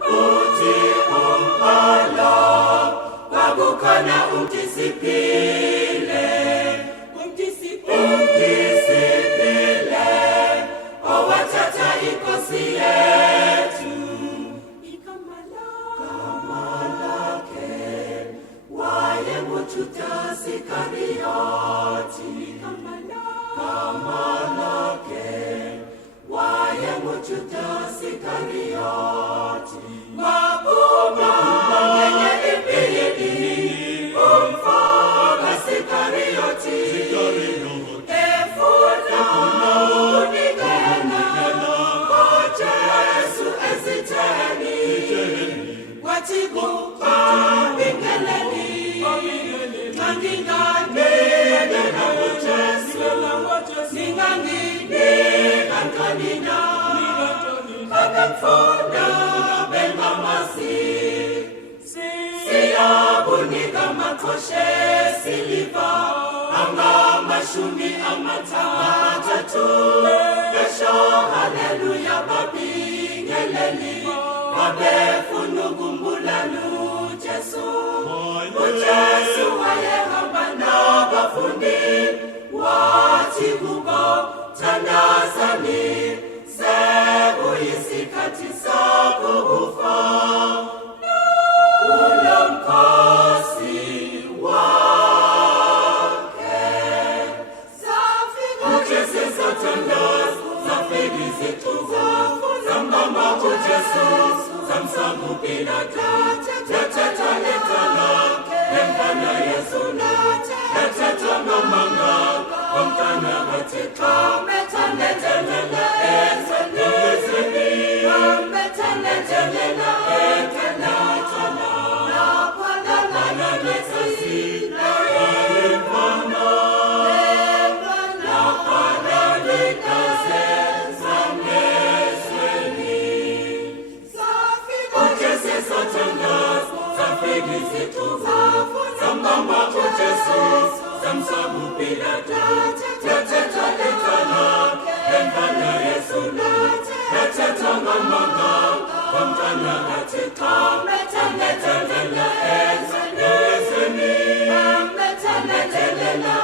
uthi umbalo kwakukhona umdisiphile owathatha inkosi yethu igama lakhe wayenguJudas Iskarioti igama lakhe wayenguJudas Iskarioti mabuma ngenye impili umfana Iskarioti efuna unikela ngoJesu ezitheni wathi kubingeleli ngangingangena ngoJesu ninganginika kanina abemfuna bengamazi siyakunika maqhoshe siliva amathathu esho haleluya babingeleli babefuna ukumbulala uJesu wayehamba nabafundi wathi kubo thandazani sekuyisikhathi sakho kufa ulomkhosi wakhe zafika uJesu sathandaza zafika izithuko zambamba uJesu zamsanga uPilato yathatha lecala lemfana Yesu yathatha ngamanga omntana kaThixo methanethelela ezweni methanethelela ekanathala laphalala lesizina emfana laphala likaze zamesweni zafika uJesu sathandaza zafika izithuko zambamba uJesu zamsanga uPilato yathatha lecala lemfana Yesu yathatha ngamanga omntana kaThixo methanethelela ezweni methanethelela